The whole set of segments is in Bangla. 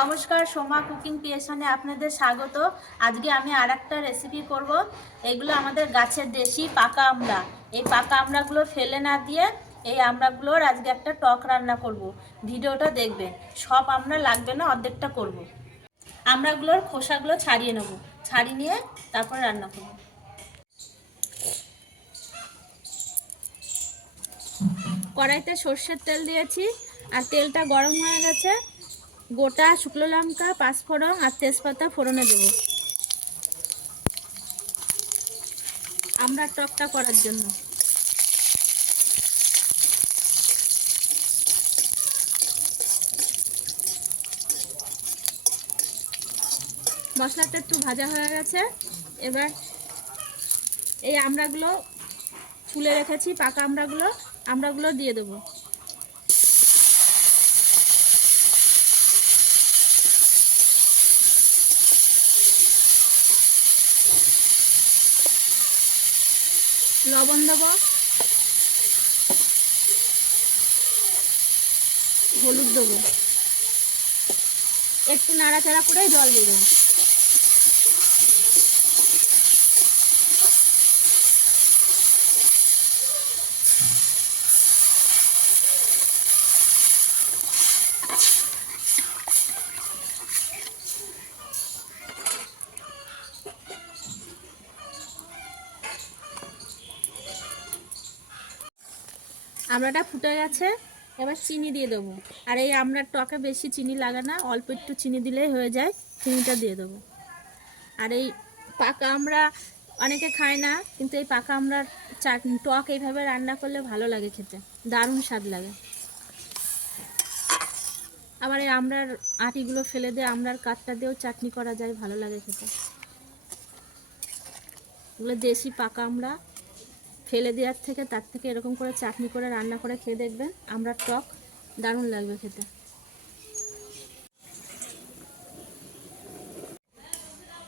নমস্কার, সোমা কুকিং ক্রিয়েশনে আপনাদের স্বাগত। আজকে আমি আরেকটা রেসিপি করব। এগুলো আমাদের গাছের দেশি পাকা আমড়া। এই পাকা আমড়াগুলো ফেলে না দিয়ে এই আমড়াগুলোর আজকে একটা টক রান্না করব। ভিডিওটা দেখবেন। সব আমড়া লাগবে না, অর্ধেকটা করব। আমড়াগুলোর খোসাগুলো ছাড়িয়ে নেব, ছাড়িয়ে নিয়ে তারপর রান্না করব। কড়াইতে সর্ষের তেল দিয়েছি আর তেলটা গরম হয়ে গেছে। গোটা শুকনো লঙ্কা, পাঁচফোড়ন আর তেজপাতা ফোড়নে দেব আমরা টকটা করার জন্য। মশলাটা একটু ভাজা হয়ে গেছে। এবার এই আমড়াগুলো ছুলে রেখেছি, পাকা আমড়াগুলো দিয়ে দেবো। লবণ দেবো, হলুদ দেবো, একটু নাড়াচাড়া করে জল দিয়ে দেবো। আমড়াটা ফুটে গেছে, এবার চিনি দিয়ে দেবো। আর এই আমড়ার টকে বেশি চিনি লাগে না, অল্প একটু চিনি দিলেই হয়ে যায়। চিনিটা দিয়ে দেবো। আর এই পাকা আমড়া অনেকে খায় না, কিন্তু এই পাকা আমড়ার চাটনি টক এইভাবে রান্না করলে ভালো লাগে খেতে, দারুণ স্বাদ লাগে। আবার এই আমড়ার আটিগুলো ফেলে দিয়ে আমড়ার কাঠটা দিয়েও চাটনি করা যায়, ভালো লাগে খেতে। এগুলো দেশি পাকা আমড়া, ফেলে দেওয়ার থেকে তার থেকে এরকম করে চাটনি করে রান্না করে খেয়ে দেখবেন, আমড়ার টক দারুণ লাগবে খেতে।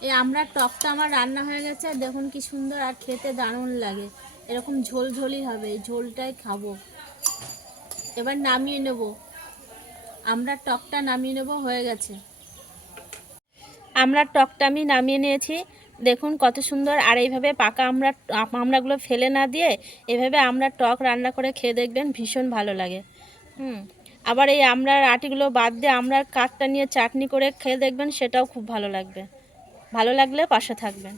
এই আমড়ার টকটা আমার রান্না হয়ে গেছে, দেখুন কি সুন্দর আর খেতে দারুণ লাগে। এরকম ঝোল ঝোলই হবে, এই ঝোলটাই খাবো। এবার নামিয়ে নেব, আমড়ার টকটা নামিয়ে নেব, হয়ে গেছে। আমড়ার টকটা আমি নামিয়ে নিয়েছি, দেখুন কত সুন্দর। আর এইভাবে পাকা আমড়াগুলো ফেলে না দিয়ে এভাবে আমড়ার টক রান্না করে খেয়ে দেখবেন, ভীষণ ভালো লাগে। আবার এই আমড়ার আটিগুলো বাদ দিয়ে আমড়ার কাঠটা নিয়ে চাটনি করে খেয়ে দেখবেন, সেটাও খুব ভালো লাগবে। ভালো লাগলে পাশে থাকবেন।